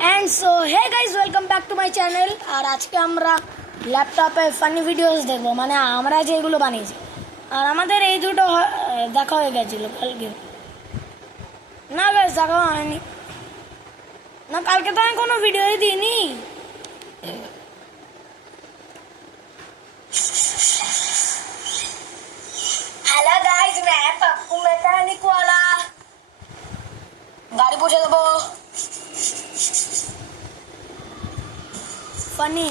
And so hey guys welcome back to my channel. और आज के আমরা ল্যাপটপে ফানি ভিডিওস দেখবো, মানে আমরা যেগুলো বানিয়েছি। আর আমাদের এই দুটো দেখা হয়ে গেছিল কালকে। না গাইজ দেখা হয়নি, না কালকে তো আমি কোনো ভিডিওই দিইনি। हेलो गाइस, मैं पप्पू मैकेनिक वाला गाड़ी पूछे देबो फनी।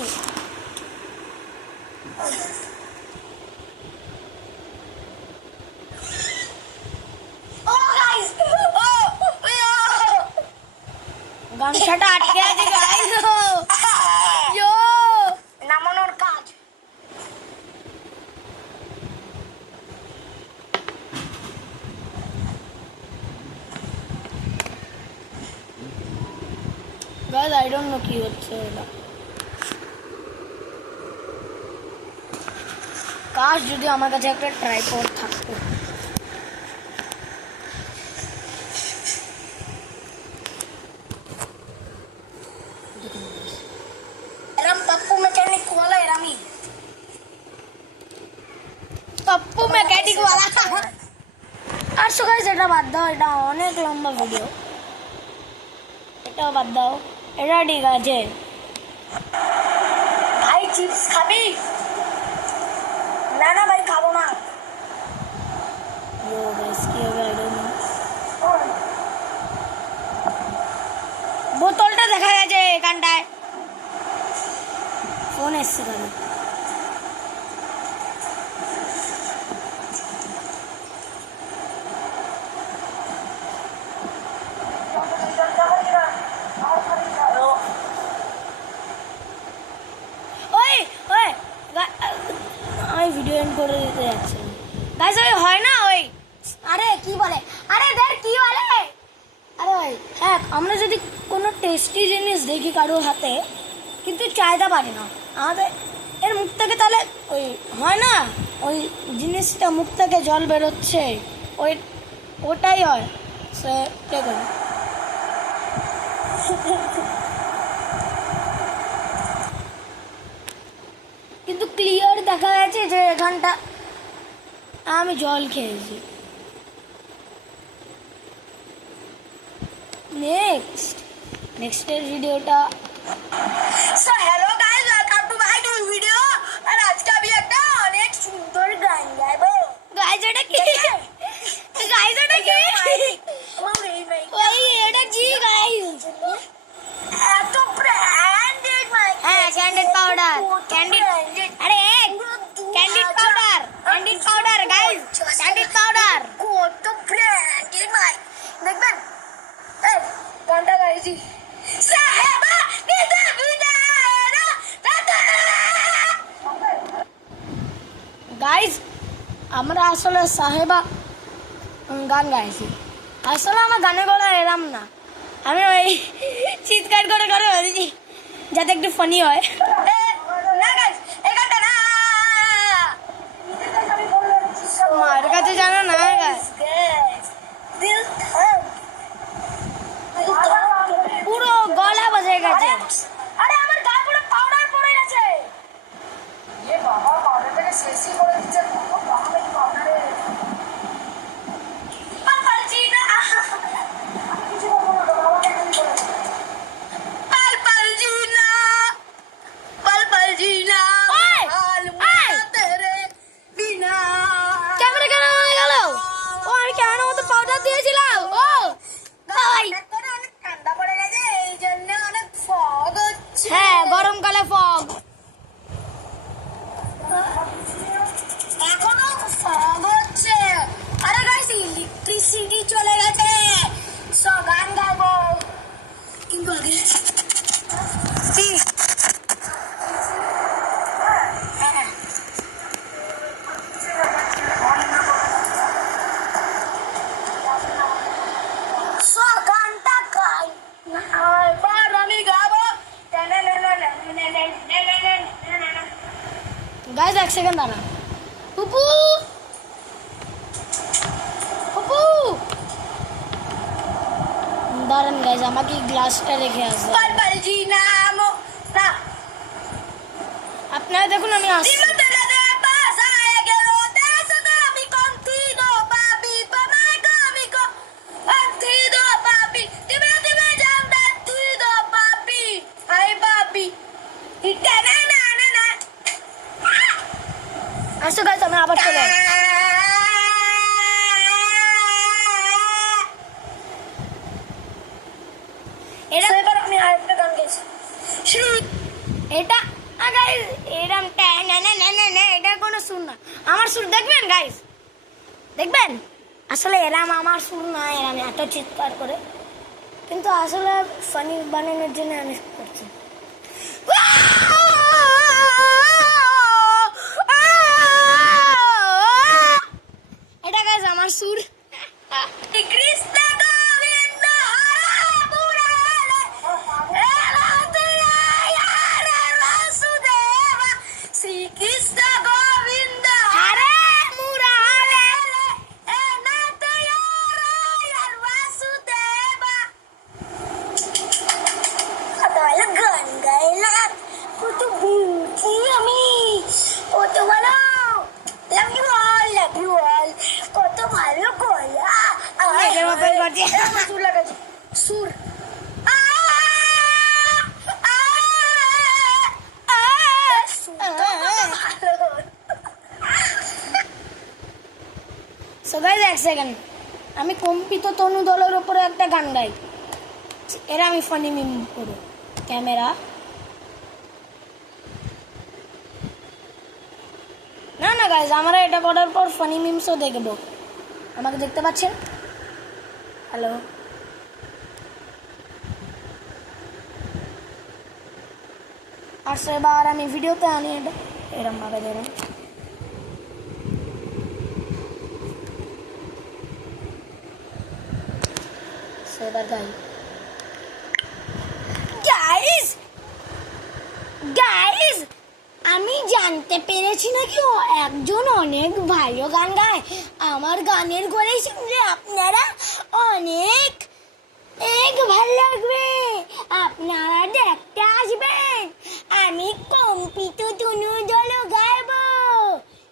গামছাটা আটকে আছে গাইস। ইয়ো নামানোর কাজ। গাইস আই ডোন্ট নো কি হচ্ছে এটা। কাশ যদি আমার কাছে একটা ট্রাইপড থাকতো। এরম পপ্পু মেকানিক ওয়ালা এরামি পপ্পু মেকানিক ওয়ালা। আর সো গাইস এটা বাদ দাও, এটা অনেক লম্বা ভিডিও, এটাও বাদ দাও। এটা ঠিক আছে ভাই। চিপস খাবি? না না ভাই খাবো না। ও গাইস কি হবে আই ডোন্ট নো। বোতলটা দেখা গেছে এখানটায়। ফোন এসছে তাহলে। আমি ভিডিও এন্ড করে দিতে যাচ্ছি গাইস। ওই হয় না ওই, আরে কি বলে, আরে দের কি বলে, আরে ভাই হ্যাঁ, আমরা যদি কোনো টেস্টি জিনিস দেখি কারোর হাতে কিন্তু চাইতে পারি না, আমাদের এর মুখ থেকে তাহলে ওই হয় না, ওই জিনিসটা মুখ থেকে জল বেরোচ্ছে, ওই ওটাই হয়। সে দেখুন কিন্তু ক্লিয়ার দেখা যাচ্ছে যে এখানটা আমি জল খেয়েছি। নেক্সটের ভিডিওটা। So hello guys, welcome to my new video. আর আজকে আমি একটা অনেক সুন্দর গান গাইবো। গাইস এটা কি? গাইস এটা কি? ওই এটা কি গাইস? এত ব্র্যান্ডেড মাই। হ্যাঁ ক্যান্ডিড পাউডার, ক্যান্ডিড, আরে candid powder, candid powder guys, candid powder. কত ব্র্যান্ডেড মাই দেখবেন। এই গানটা গাইছি সাহেবা নিদা বিদারা দাদা। গাইস আমরা আসলে সাহেবা গান গাইছি। আসলে আমার গানে গলা এরাম না, আমি ওই চিৎকার করে করে বলছি যাতে একটু ফানি হয়। মার কাছে জানো না পুরো গলা বসে গেছে। আরে আমার গায়ে পুরো পাউডার পড়ে গেছে। এ বাবা পাউডারটাকে শেষই করে দিচ্ছে। পাউডারে পালপালজি না, আমি কিছু বলবো না, বাবাকে তুমি বলে পালপালজি না, পালপালজি না। তেরে বিনা ক্যামেরা কেন হয়ে গেল? ও আমি কেন মতো পাউডার দিয়েছিলাম। ও ভাই ঠান্ডা পড়ে গেছে, এই জন্য অনেক ফগ হচ্ছে। হ্যাঁ গরমকালে ফগ, এখনো ফগ হচ্ছে। আরে গাইস ইলেকট্রিসিটি চলে গেছে, সব গান গাবো কিন্তু আগে गाइस एक सेकंड आना। पुपू पुपू दारन गाइस। গাইজ, আমাকে এই গ্লাসটা রেখে আসবে। পারপাল জি নাম না, আপনারা দেখুন আমি আসছি। dime te la de pasar que lo de eso de mi contigo papi papá conmigo contigo papi dime ya contigo papi ay papi y te na na na na আসো গাইজ, আমি আবার চলে আসছি। এটা এবার আমি আরেকটা গান গেছি এটা গাইজ এরম এটা কোনো সুর না, আমার সুর দেখবেন গাইজ, দেখবেন আসলে এরাম আমার সুর না, এরাম এত চিৎকার করে, কিন্তু আসলে ফানি বানানোর জন্য আমি করছি। এটা গাইজ আমার সুর। Krishna Govinda Hare Murare Hare Vasudeva Sri Krishna Govinda আরে মুরালে Hare Vasudeva কত ভালো গান গাইলাম, কত বিউটি আমি, কত ভালো লাভ ইউ অল, কত ভালো গলা এদের মতন করছে। সুর লাগাচ্ছি সুর সো গাইজ এক সেকেন্ড, আমি কম্পিত তনু দলের উপরে একটা গান গাই, এরা আমি ফানি মিম করব। ক্যামেরা না না গাইজ, আমরা এটা করার পর ফানি মিমসও দেখবো। আমাকে দেখতে পাচ্ছেন? হ্যালো, আর সেবার আমি ভিডিওতে আনি এটা এরম ভাবে ধরুন। সেবার গাই গাইস গাইস, আমি জানতে পেরেছি নাকি ও একজন অনেক ভালো গান গায়। আমার গানের গলে শুনলে আপনারা অনেক ভালো লাগবে, আপনারা দেখতে আসবেন। আমি কম্পিত তনু দল গাইবো।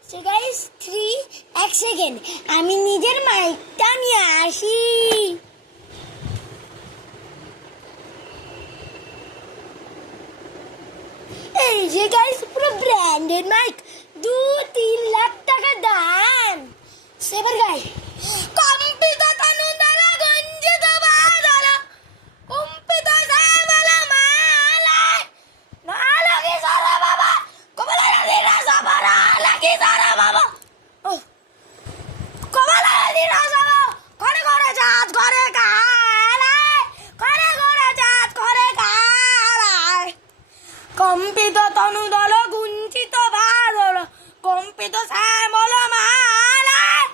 সো গাইস 3 এক সেকেন্ড, আমি নিজের মাইকটা নিয়ে আসি। এই যে গাইস পুরো ব্র্যান্ডেড মাইক, 2-3 লাখ টাকা দাম। সেবার গাই কম্পিত তনু দল গঞ্জিত বাদল কম্পিত সাবল মালায় নালকে সারা বাবা কমলা নীরা সাবরা লাগি সারা বাবা কমলা নীরা সাবা করে করে জাত করে কালায় করে করে জাত করে কালায় কম্পিত তনু দল গুঞ্চিত বাদল কম্পিত শ্যামল মালায়।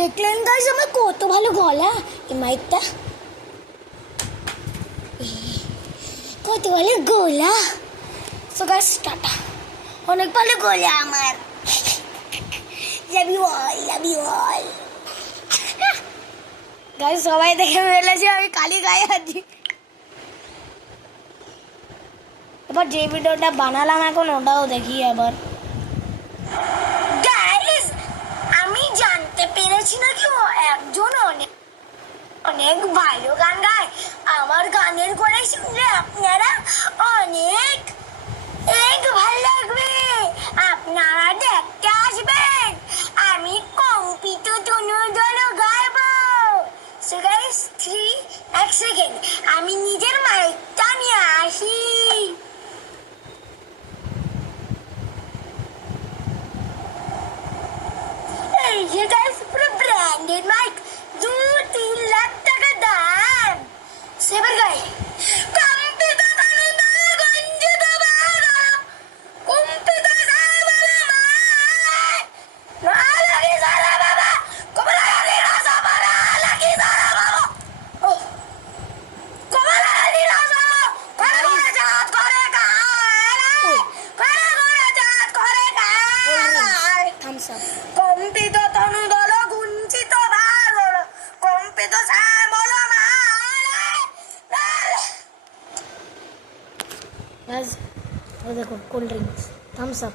দেখলেন গাইস আমার কত ভালো গলা, এই মাইকটা কত ভালো গলা। সো গাইস টাটা, অনেক ভালো গলা আমার। লাভ ইউ অল গাইস, সবাই দেখে ফেলেছে আমি কালি গায়ে আছি। এবার যে ভিডিওটা বানালাম এখন ওটাও দেখি আবার। গাইস আমি জানতে পেরেছি নাকি ও একজন অনেক ভালো গান গায়। আমার গানের গলা শুনলে আপনারা অনেক ভালো লাগবে, আপনারা দেখতে আসবেন। আমি কম্পিত তনু দল গাইবো। সো গাইস 3 এক সেকেন্ড, আমি নিজের মাইকটা নিয়ে আসি। এই যে গাইস পুরো ব্র্যান্ডেড মাইক, 2-3 লাখ টাকা দাম। সেবার গাই কম্পিত তনু দল গঞ্জিত বাদল কম্পিত সাবল মালায় নালকে সারা বাবা কমলা নীরা সাবরা লাগি সারা বাবা কমলা নীরা সাবা গাইস এই দেখো কোল্ড ড্রিঙ্কস থামস আপ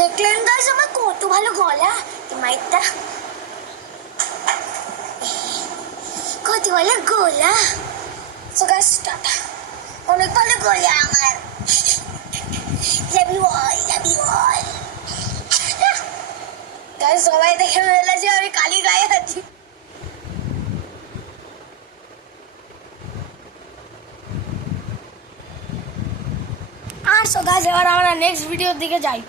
দেখলেন গাইস আমার কত ভালো গলা মাইকটা কত ভালো গলা সো গাইস টাটা অনেক ভালো গলা আমার লাভ ইউ অল গাইস সবাই দেখে ফেলেছে আমি কালি গায়ে আছি আর সো গাইস এবার আমরা নেক্সট ভিডিওর দিকে যাই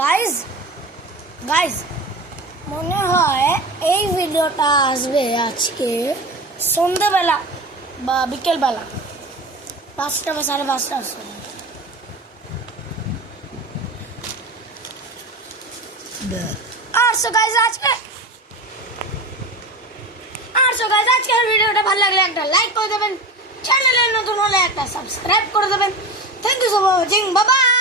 গাইস মনে হয় এই ভিডিওটা আসবে আজকে সন্ধ্যেবেলা বা বিকেলবেলা 5টা বা 5:30 আসবে আর সো গাইস আজকের ভিডিওটা ভালো লাগলে একটা লাইক করে দেবেন চ্যানেলে নতুন হলে একটা সাবস্ক্রাইব করে দেবেন thank you so much watching bye by